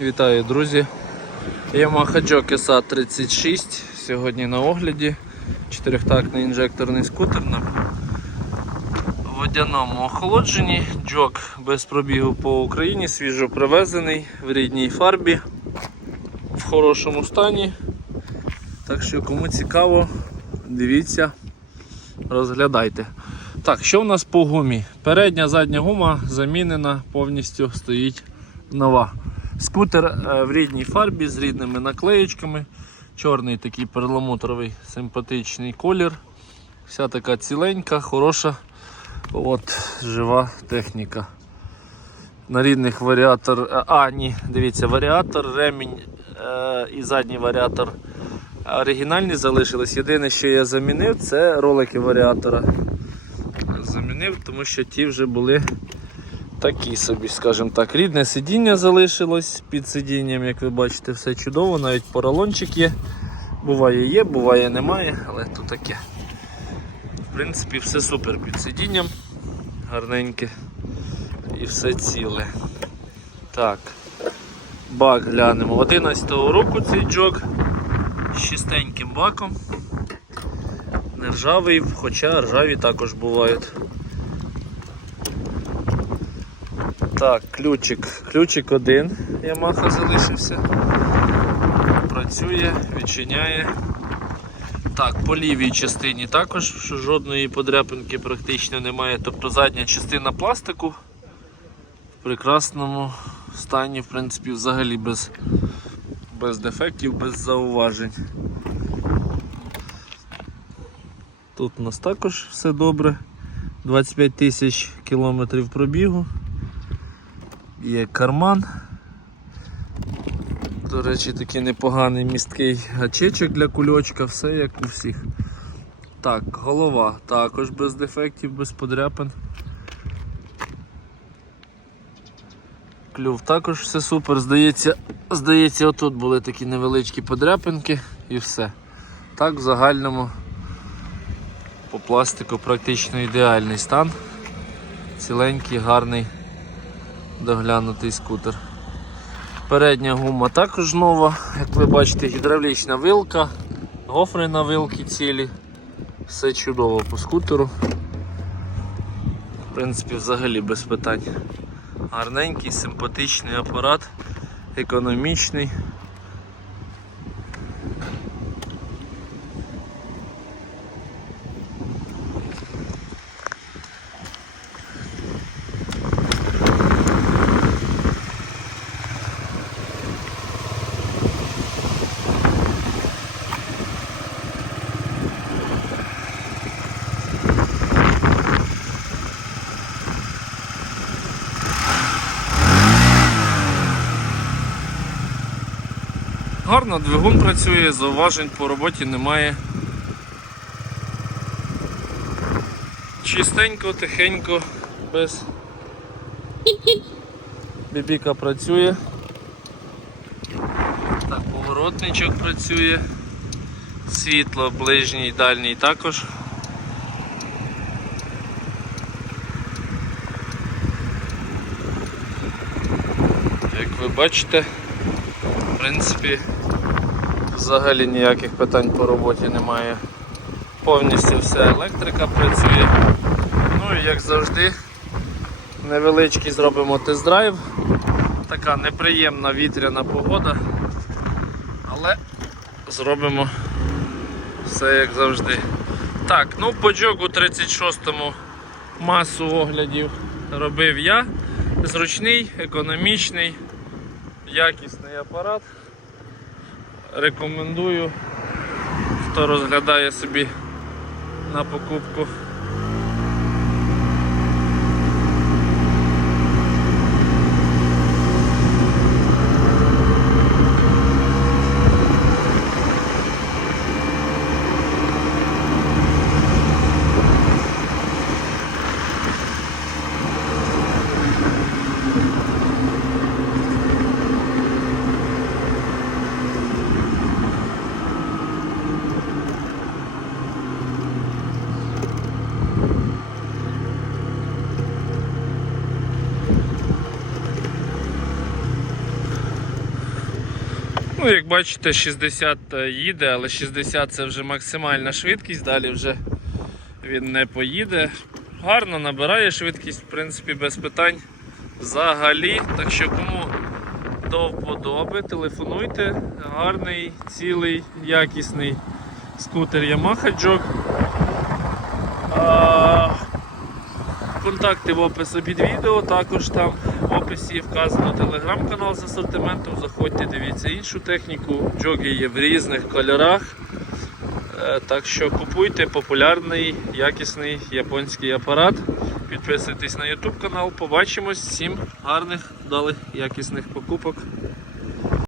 Вітаю, друзі. Yamaha Joke SA 36. Сьогодні на огляді. Чотирьохтактний інжекторний скутер на водяному охолодженні. Джок без пробігу по Україні, свіжо привезений в рідній фарбі, в хорошому стані. Так що, кому цікаво, дивіться, розглядайте. Так, що в нас по гумі? Передня задня гума замінена, повністю стоїть нова. Скутер е, в рідній фарбі з рідними наклеєчками. Чорний такий перламутровий симпатичний колір. Вся така ціленька, хороша, от, жива техніка. На рідних варіатор. е, А, ні, дивіться, варіатор, ремінь е, і задній варіатор оригінальні залишились. Єдине, що я замінив, це ролики варіатора. Замінив, тому що ті вже були такі собі, скажімо так. Рідне сидіння залишилось під сидінням, як ви бачите, все чудово, навіть поролончик є. Буває є, буває немає, але то таке. В принципі, все супер під сидінням, гарненьке і все ціле. Так, бак глянемо. 11-го року цей джок з чистеньким баком. Не ржавий, хоча ржаві також бувають. Так, ключик. Ключик один Yamaha залишився. Працює, відчиняє. Так, по лівій частині також що жодної подряпинки практично немає. Тобто задня частина пластику в прекрасному стані, в принципі, взагалі без, без дефектів, без зауважень. Тут у нас також все добре. 25 тисяч кілометрів пробігу. Є карман. До речі, такий непоганий місткий гачечок для кульочка, все як у всіх. Так, голова також без дефектів, без подряпин. Клюв також все супер. Здається, здається, отут були такі невеличкі подряпинки і все. Так, в загальному по пластику практично ідеальний стан. Ціленький, гарний, доглянутий скутер. Передня гума також нова, як ви бачите, гідравлічна вилка, гофри на вилки цілі. Все чудово по скутеру. В принципі, взагалі без питань. Гарненький, симпатичний апарат, економічний. Гарно, двигун працює, зауважень по роботі немає. Чистенько, тихенько, без бібіка працює. Так, поворотничок працює. Світло, ближній, дальній також. Як ви бачите, в принципі, взагалі ніяких питань по роботі немає. Повністю вся електрика працює. Ну і як завжди, невеличкий зробимо тест-драйв. Така неприємна вітряна погода, але зробимо все як завжди. Так, ну по джогу 36-му масу оглядів робив я. Зручний, економічний, якісний апарат. Рекомендую, хто розглядає собі на покупку. Ну, як бачите, 60 їде, але 60 це вже максимальна швидкість, далі вже він не поїде. Гарно набирає швидкість, в принципі, без питань взагалі. Так що кому до вподоби, телефонуйте. Гарний, цілий, якісний скутер Yamaha Jog. Контакти в описі під відео, також там в описі вказано телеграм-канал з асортиментом. Заходьте, дивіться іншу техніку. Джоги є в різних кольорах. Е, Так що купуйте популярний, якісний японський апарат. Підписуйтесь на YouTube канал. Побачимось. Всім гарних, вдалих, якісних покупок.